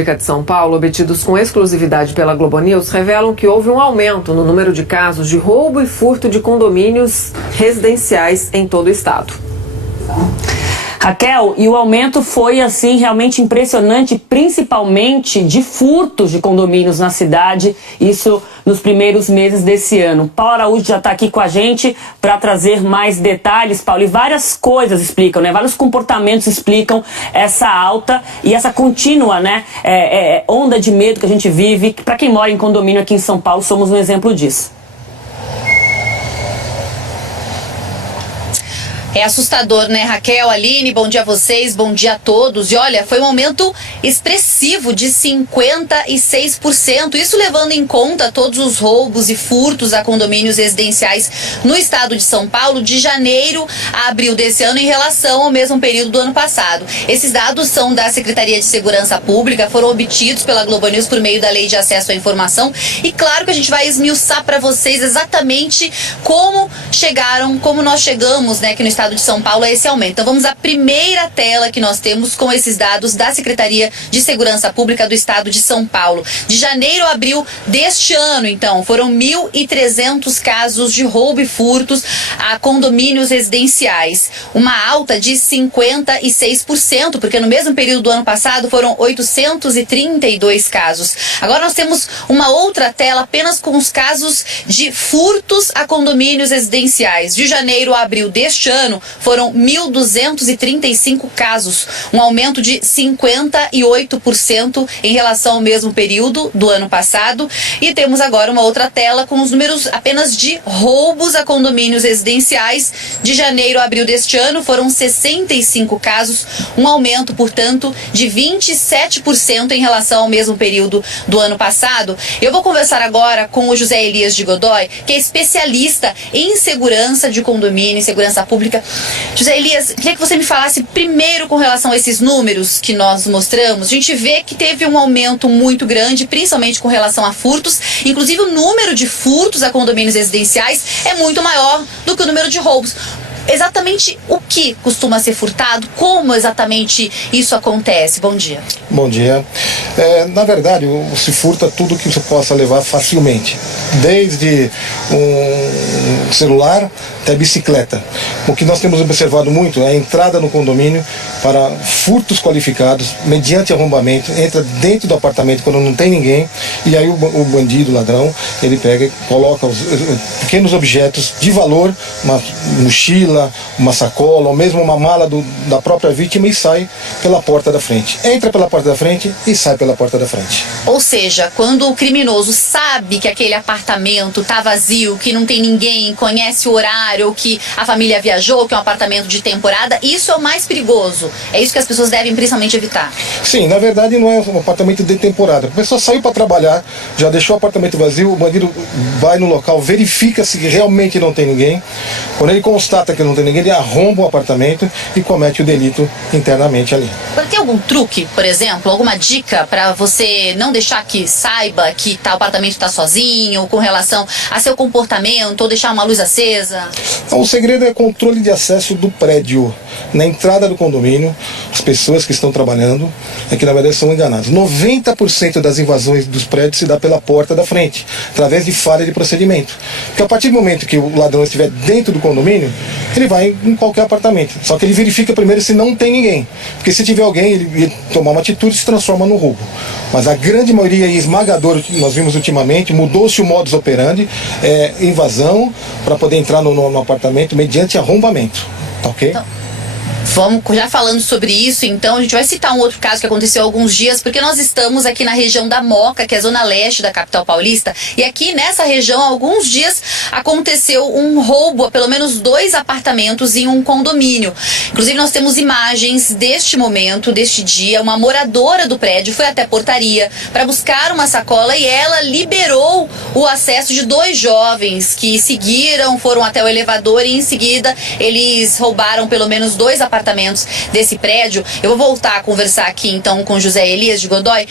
Pública de São Paulo, obtidos com exclusividade pela Globo News, revelam que houve um aumento no número de casos de roubo e furto de condomínios residenciais em todo o estado. Raquel, e o aumento foi assim realmente impressionante, principalmente de furtos de condomínios na cidade, isso nos primeiros meses desse ano. Paulo Araújo já está aqui com a gente para trazer mais detalhes, Paulo, e várias coisas explicam, né? Vários comportamentos explicam essa alta e essa contínua, né, onda de medo que a gente vive. Para quem mora em condomínio aqui em São Paulo, somos um exemplo disso. É assustador, né, Raquel, Aline? Bom dia a vocês, bom dia a todos. E olha, foi um aumento expressivo de 56%. Isso levando em conta todos os roubos e furtos a condomínios residenciais no estado de São Paulo de janeiro a abril desse ano em relação ao mesmo período do ano passado. Esses dados são da Secretaria de Segurança Pública, foram obtidos pela Globo News por meio da Lei de Acesso à Informação. E claro que a gente vai esmiuçar para vocês exatamente como nós chegamos, né, aqui no estado de São Paulo a esse aumento. Então vamos à primeira tela que nós temos com esses dados da Secretaria de Segurança Pública do estado de São Paulo. De janeiro a abril deste ano, então, foram 1.300 casos de roubo e furtos a condomínios residenciais. Uma alta de 56%, porque no mesmo período do ano passado foram 832 casos. Agora nós temos uma outra tela apenas com os casos de furtos a condomínios residenciais. De janeiro a abril deste ano, foram 1.235 casos, um aumento de 58% em relação ao mesmo período do ano passado. E temos agora uma outra tela com os números apenas de roubos a condomínios residenciais. De janeiro a abril deste ano foram 65 casos, um aumento, portanto, de 27% em relação ao mesmo período do ano passado. Eu vou conversar agora com o José Elias de Godoy, que é especialista em segurança de condomínio, segurança pública. José Elias, queria que você me falasse primeiro com relação a esses números que nós mostramos. A gente vê que teve um aumento muito grande, principalmente com relação a furtos. Inclusive o número de furtos a condomínios residenciais é muito maior do que o número de roubos. Exatamente o que costuma ser furtado? Como exatamente isso acontece? Bom dia. Bom dia. Na verdade, se furta tudo que você possa levar facilmente. Desde um celular até bicicleta. O que nós temos observado muito é a entrada no condomínio para furtos qualificados, mediante arrombamento, entra dentro do apartamento quando não tem ninguém, e aí o bandido, o ladrão, ele pega e coloca os pequenos objetos de valor, uma mochila, uma sacola, ou mesmo uma mala da própria vítima, e sai pela porta da frente. Entra pela porta da frente e sai pela porta da frente. Ou seja, quando o criminoso sabe que aquele apartamento está vazio, que não tem ninguém, conhece o horário, ou que a família viajou, que é um apartamento de temporada, isso é o mais perigoso. É isso que as pessoas devem principalmente evitar. Sim, na verdade não é um apartamento de temporada. A pessoa saiu para trabalhar, já deixou o apartamento vazio, o bandido vai no local, verifica se realmente não tem ninguém. Quando ele constata que não tem ninguém, ele arromba o apartamento e comete o delito internamente ali. Tem algum truque, por exemplo, alguma dica para você não deixar que saiba que o apartamento está sozinho, com relação a seu comportamento, ou deixar uma luz acesa? Então, o segredo é controle de acesso do prédio. Na entrada do condomínio, as pessoas que estão trabalhando, que na verdade são enganadas. 90% das invasões dos prédios se dá pela porta da frente, através de falha de procedimento. Porque a partir do momento que o ladrão estiver dentro do condomínio, ele vai em qualquer apartamento. Só que ele verifica primeiro se não tem ninguém. Porque se tiver alguém, ele tomar uma atitude, se transforma no roubo. Mas a grande maioria esmagadora que nós vimos ultimamente, mudou-se o modus operandi, invasão para poder entrar no apartamento mediante arrombamento. Tá ok? Então, vamos já falando sobre isso, então a gente vai citar um outro caso que aconteceu há alguns dias, porque nós estamos aqui na região da Moca, que é a zona leste da capital paulista, e aqui nessa região há alguns dias aconteceu um roubo a pelo menos 2 apartamentos em um condomínio. Inclusive nós temos imagens deste momento, deste dia. Uma moradora do prédio foi até a portaria para buscar uma sacola e ela liberou o acesso de 2 jovens que seguiram, foram até o elevador e em seguida eles roubaram pelo menos 2 apartamentos desse prédio. Eu vou voltar a conversar aqui então com José Elias de Godoy.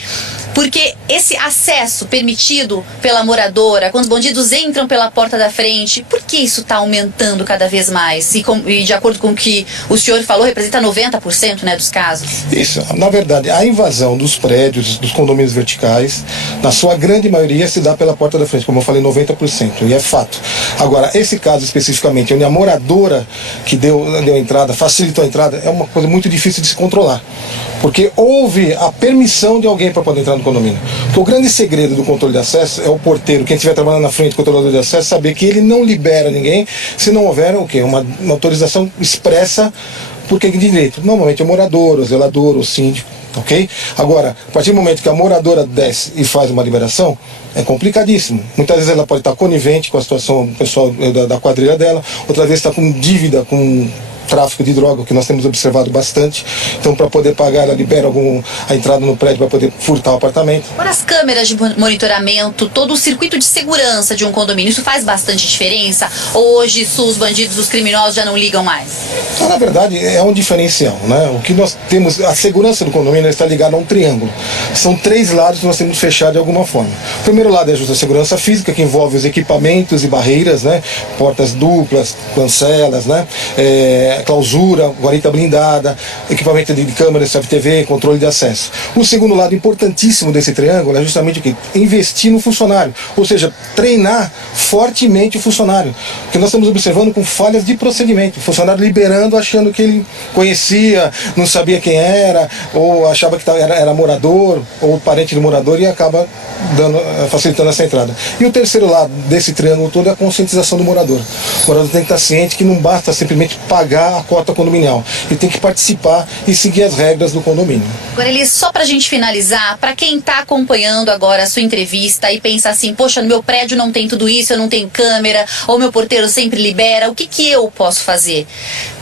Porque esse acesso permitido pela moradora, quando os bandidos entram pela porta da frente, por que isso está aumentando cada vez mais? E de acordo com o que o senhor falou, representa 90%, né, dos casos? Isso. Na verdade, a invasão dos prédios, dos condomínios verticais, na sua grande maioria se dá pela porta da frente, como eu falei, 90%, e é fato. Agora, esse caso especificamente, onde a moradora que deu entrada, facilitou a entrada, é uma coisa muito difícil de se controlar. Porque houve a permissão de alguém para poder entrar no condomínio. Porque o grande segredo do controle de acesso é o porteiro, quem estiver trabalhando na frente do controlador de acesso, saber que ele não libera ninguém se não houver o quê? Uma autorização expressa por quem de direito. Normalmente é o morador, o zelador, o síndico. Ok? Agora, a partir do momento que a moradora desce e faz uma liberação, é complicadíssimo. Muitas vezes ela pode estar conivente com a situação pessoal da quadrilha dela, outras vezes está com dívida, com tráfico de droga, que nós temos observado bastante. Então, para poder pagar, ela libera a entrada no prédio para poder furtar o apartamento. Agora, as câmeras de monitoramento, todo o circuito de segurança de um condomínio, isso faz bastante diferença? Ou hoje os bandidos, os criminosos já não ligam mais? Então, na verdade, é um diferencial, né? O que nós temos, a segurança do condomínio está ligada a um triângulo. São 3 lados que nós temos que fechar de alguma forma. O primeiro lado é a segurança física, que envolve os equipamentos e barreiras, né? Portas duplas, cancelas, né? Clausura, guarita blindada, equipamento de câmeras, TV, controle de acesso. O segundo lado importantíssimo desse triângulo é justamente o que? Investir no funcionário, ou seja, treinar fortemente o funcionário, porque nós estamos observando com falhas de procedimento, o funcionário liberando, achando que ele conhecia, não sabia quem era, ou achava que era morador, ou parente do morador, e acaba facilitando essa entrada. E o terceiro lado desse triângulo todo é a conscientização do morador. O morador tem que estar ciente que não basta simplesmente pagar a cota condominial, ele tem que participar e seguir as regras do condomínio. Agora, Elias, só pra gente finalizar, pra quem tá acompanhando agora a sua entrevista e pensa assim, poxa, no meu prédio não tem tudo isso, eu não tenho câmera, ou meu porteiro sempre libera, o que eu posso fazer?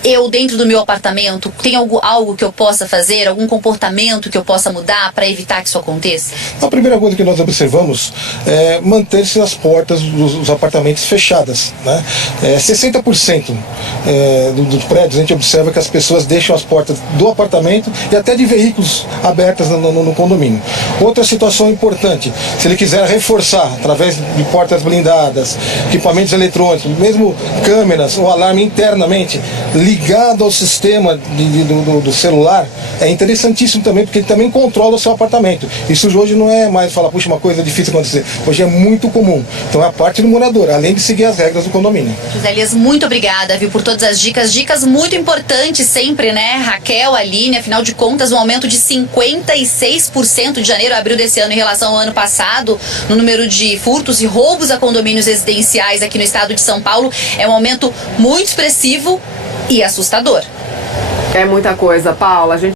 Eu, dentro do meu apartamento, tem algo que eu possa fazer, algum comportamento que eu possa mudar para evitar que isso aconteça? A primeira coisa que nós observamos é manter-se as portas dos apartamentos fechadas, né? 60% dos prédios a gente observa que as pessoas deixam as portas do apartamento e até de veículos abertas no condomínio. Outra situação importante, se ele quiser reforçar através de portas blindadas, equipamentos eletrônicos, mesmo câmeras ou alarme internamente, ligado ao sistema do celular, é interessantíssimo também, porque ele também controla o seu apartamento. Isso hoje não é mais falar, puxa, uma coisa difícil de acontecer. Hoje é muito comum. Então é a parte do morador, além de seguir as regras do condomínio. José Elias, muito obrigada, viu, por todas as dicas. Dicas muito importantes sempre, né? Raquel, Aline, afinal de contas, um aumento de 56% de janeiro a abril desse ano em relação ao ano passado, no número de furtos e roubos a condomínios residenciais aqui no estado de São Paulo. É um aumento muito expressivo e assustador. É muita coisa, Paula.